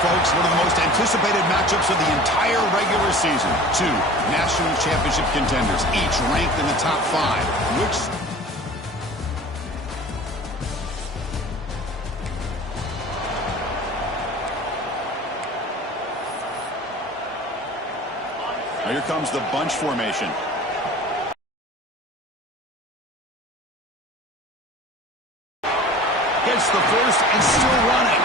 folks, one of the most anticipated matchups of the entire regular season. Two national championship contenders, each ranked in the top 5. Now here comes the bunch formation. Gets the first and still running.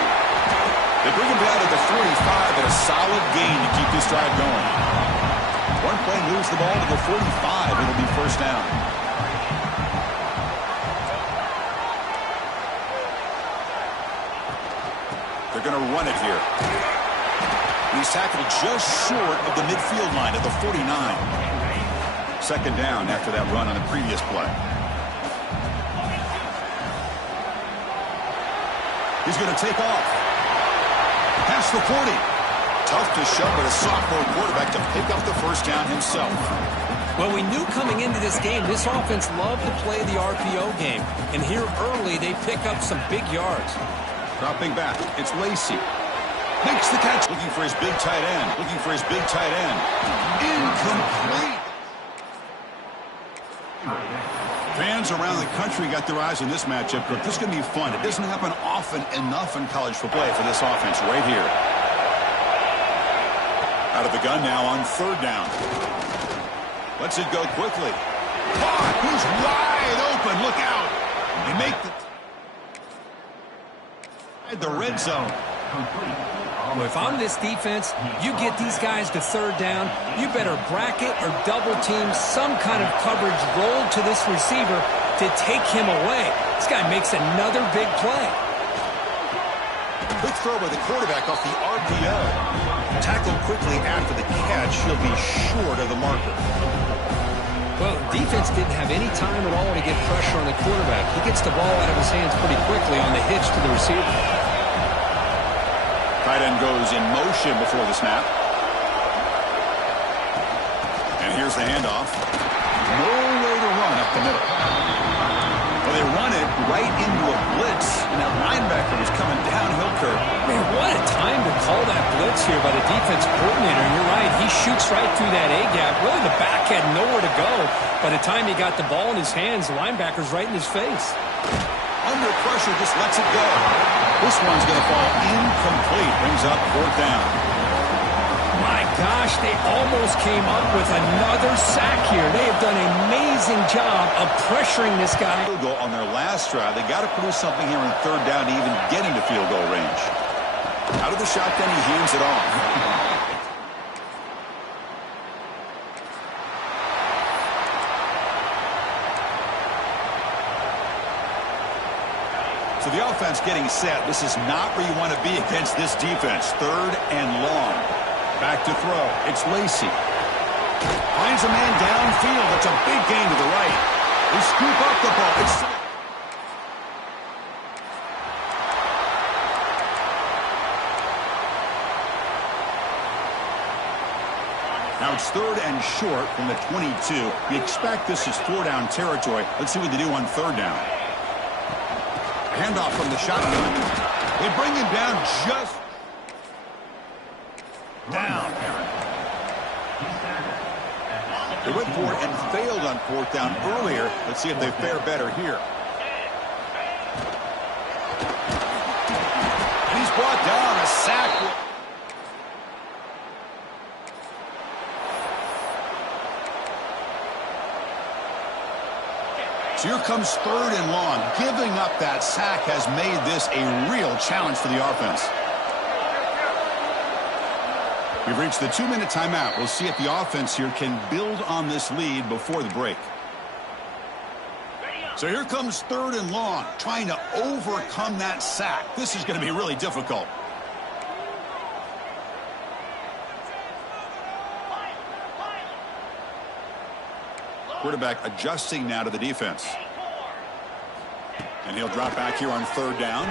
They bring him down at the 45 and a solid gain to keep this drive going. One play moves the ball to the 45. It'll be first down. They're going to run it here. He's tackled just short of the midfield line at the 49. Second down after that run on the previous play. He's going to take off. Past the 40. Tough to show, but a sophomore quarterback to pick up the first down himself. Well, we knew coming into this game, this offense loved to play the RPO game. And here early, they pick up some big yards. Dropping back, it's Lacey. Makes the catch. Looking for his big tight end. Looking for his big tight end. Incomplete. Fans around the country got their eyes on this matchup, but this is going to be fun. It doesn't happen often enough in college football for this offense right here. Out of the gun now on third down. Lets it go quickly. Caught. He's wide open. Look out. They make the red zone. Well, if I'm this defense, you get these guys to third down, you better bracket or double team some kind of coverage roll to this receiver to take him away. This guy makes another big play. Quick throw by the quarterback off the RPO. Tackled quickly after the catch. He'll be short of the marker. Well, defense didn't have any time at all to get pressure on the quarterback. He gets the ball out of his hands pretty quickly on the hitch to the receiver. Tight end goes in motion before the snap. And here's the handoff. Nowhere to run up the middle. Well, they run it right into a blitz, and that linebacker was coming downhill curve. Man, what a time to call that blitz here by the defense coordinator. And you're right, he shoots right through that A-gap. Really, the back had nowhere to go. By the time he got the ball in his hands, the linebacker's right in his face. Under pressure, just lets it go. This one's going to fall incomplete. Brings up fourth down. My gosh, they almost came up with another sack here. They have done an amazing job of pressuring this guy. Field goal on their last drive. They got to produce something here on third down to even get into field goal range. Out of the shotgun, he hands it off. So the offense getting set. This is not where you want to be against this defense. Third and long. Back to throw. It's Lacey. Finds a man downfield. It's a big gain to the right. They scoop up the ball. Now it's third and short from the 22. We expect this is four down territory. Let's see what they do on third down. Handoff from the shotgun. They bring him down just down. They went for it and failed on fourth down earlier. Let's see if they fare better here. He's brought down a sack. So here comes third and long. Giving up that sack has made this a real challenge for the offense. We've reached the 2-minute timeout. We'll see if the offense here can build on this lead before the break. So here comes third and long, trying to overcome that sack. This is going to be really difficult. Quarterback adjusting now to the defense. And he'll drop back here on third down.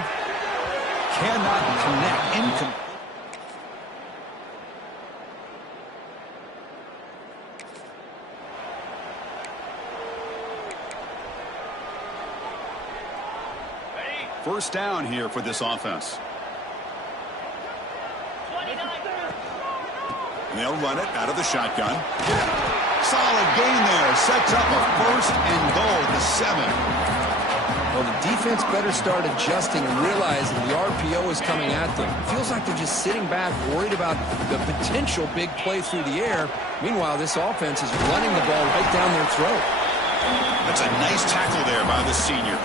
Cannot connect. First down here for this offense. They'll run it out of the shotgun. Solid gain there. Sets up a 1st and goal to 7. Well, the defense better start adjusting and realizing the RPO is coming at them. It feels like they're just sitting back, worried about the potential big play through the air. Meanwhile, this offense is running the ball right down their throat. That's a nice tackle there by the senior.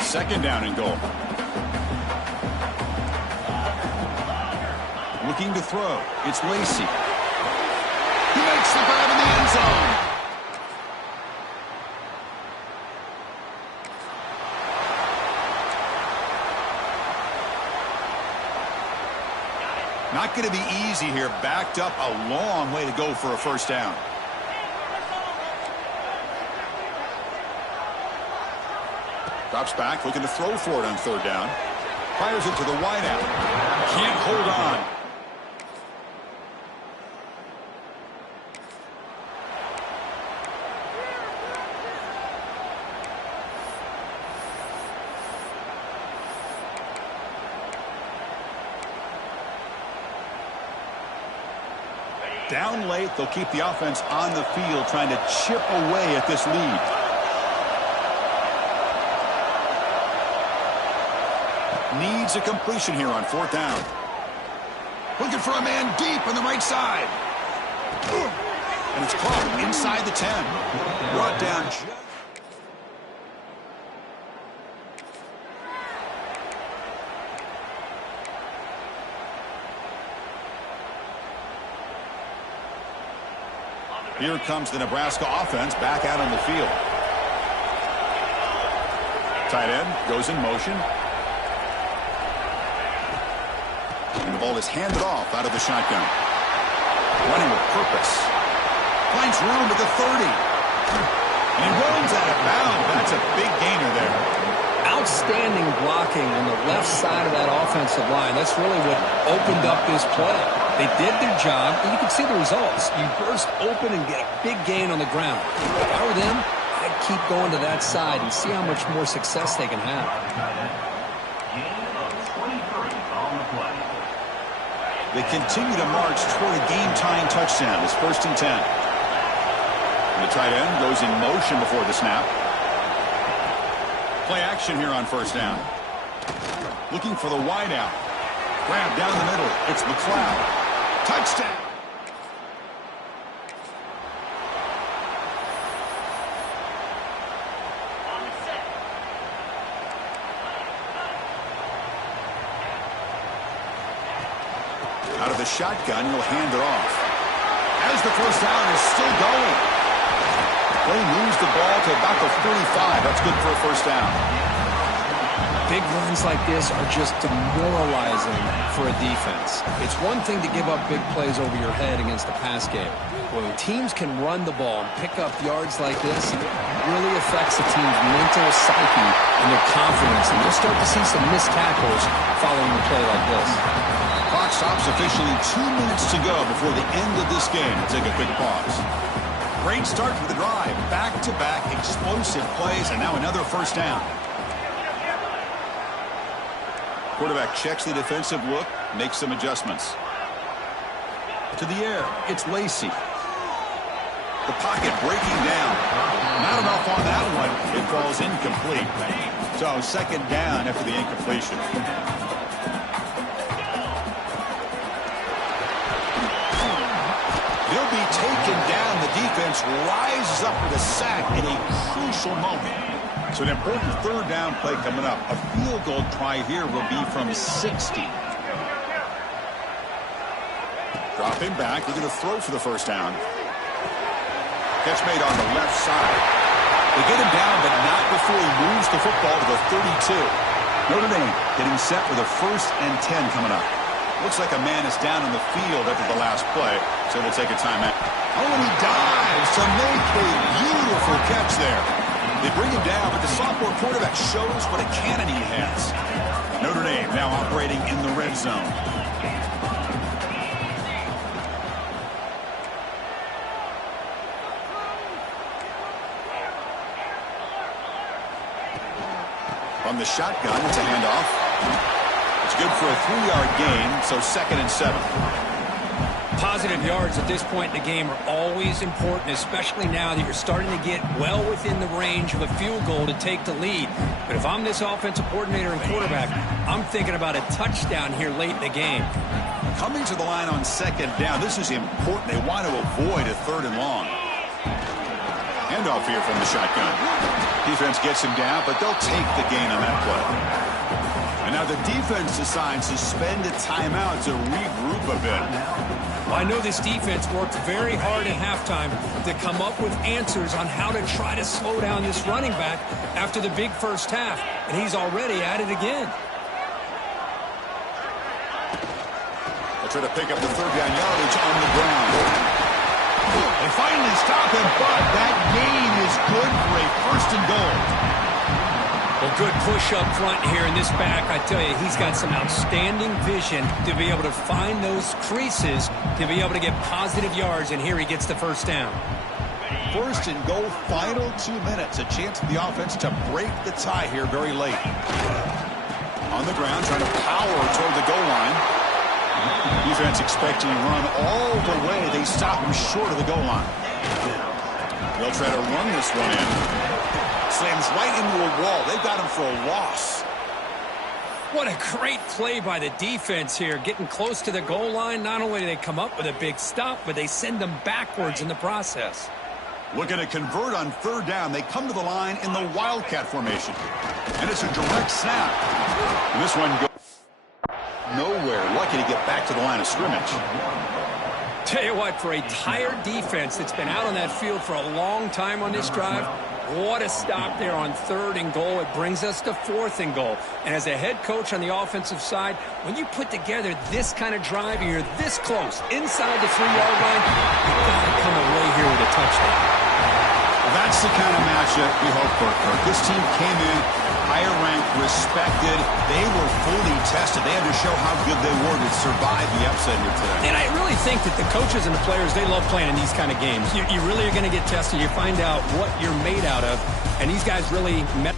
Second down and goal. Looking to throw. It's Lacy. He makes the grab in the end zone. Not going to be easy here. Backed up a long way to go for a 1st down. Drops back, looking to throw for it on 3rd down. Fires it to the wideout. Can't hold on. Down late, they'll keep the offense on the field trying to chip away at this lead. Needs a completion here on 4th down. Looking for a man deep on the right side. And it's caught inside the 10. Brought down. Here comes the Nebraska offense back out on the field. Tight end goes in motion. And the ball is handed off out of the shotgun. Running with purpose. Finds room at the 30. And he runs out of bounds. That's a big gainer there. Outstanding blocking on the left side of that offensive line. That's really what opened up this play. They did their job, and you can see the results. You burst open and get a big gain on the ground. If I were them, I'd keep going to that side and see how much more success they can have. They continue to march toward a game-tying touchdown. It's 1st and 10. And the tight end goes in motion before the snap. Play action here on 1st down. Looking for the wideout. Grab down the middle. It's McLeod. Touchdown. Out of the shotgun, he'll hand it off. As the 1st down is still going. They moves the ball to about the 45. That's good for a 1st down. Big runs like this are just demoralizing for a defense. It's one thing to give up big plays over your head against the pass game. When teams can run the ball and pick up yards like this, it really affects the team's mental psyche and their confidence. And you'll start to see some missed tackles following a play like this. Clock stops officially 2 minutes to go before the end of this game. We'll take a quick pause. Great start to the drive. Back-to-back explosive plays, and now another 1st down. Quarterback checks the defensive look, makes some adjustments. To the air, it's Lacy. The pocket breaking down. Not enough on that one. It falls incomplete. So 2nd down after the incompletion. They'll be taken down. The defense rises up with a sack in a crucial moment. So an important 3rd down play coming up. A field goal try here will be from 60. Dropping back, looking to throw for the 1st down. Catch made on the left side. They get him down, but not before he moves the football to the 32. Notre Dame getting set for the 1st and 10 coming up. Looks like a man is down on the field after the last play, so we'll take a timeout. Oh, and he dives to make a beautiful catch there. They bring him down, but the sophomore quarterback shows what a cannon he has. Notre Dame now operating in the red zone. From the shotgun, it's a handoff. It's good for a 3-yard gain, so 2nd and 7. Positive yards at this point in the game are always important, especially now that you're starting to get well within the range of a field goal to take the lead. But if I'm this offensive coordinator and quarterback, I'm thinking about a touchdown here late in the game. Coming to the line on 2nd down, this is important. They want to avoid a 3rd and long. Handoff here from the shotgun. Defense gets him down, but they'll take the gain on that play. And now the defense decides to spend a timeout to regroup a bit. Well, I know this defense worked very hard at halftime to come up with answers on how to try to slow down this running back after the big first half, and he's already at it again. They'll try to pick up the 3rd down yardage on the ground. They finally stop him, but that gain is good for a 1st and goal. Well, good push up front here in this back. I tell you, he's got some outstanding vision to be able to find those creases, to be able to get positive yards, and here he gets the 1st down. 1st and goal, final 2 minutes. A chance for the offense to break the tie here very late. On the ground, trying to power toward the goal line. Defense expecting to run all the way. They stop him short of the goal line. They'll try to run this one in. Slams right into a wall. They've got him for a loss. What a great play by the defense here. Getting close to the goal line, not only do they come up with a big stop, but they send them backwards in the process. Looking to convert on 3rd down. They come to the line in the Wildcat formation. And it's a direct snap. And this one goes nowhere. Lucky to get back to the line of scrimmage. Tell you what, for a tired defense that's been out on that field for a long time on this drive, what a stop there on 3rd and goal. It brings us to 4th and goal. And as a head coach on the offensive side, when you put together this kind of drive and you're this close inside the 3-yard line, you've got to come away here with a touchdown. Well, that's the kind of matchup we hope for. This team came in higher ranked, respected. They were fully tested. They had to show how good they were to survive the upset here today. And I really think that the coaches and the players, they love playing in these kind of games. You really are going to get tested. You find out what you're made out of. And these guys really met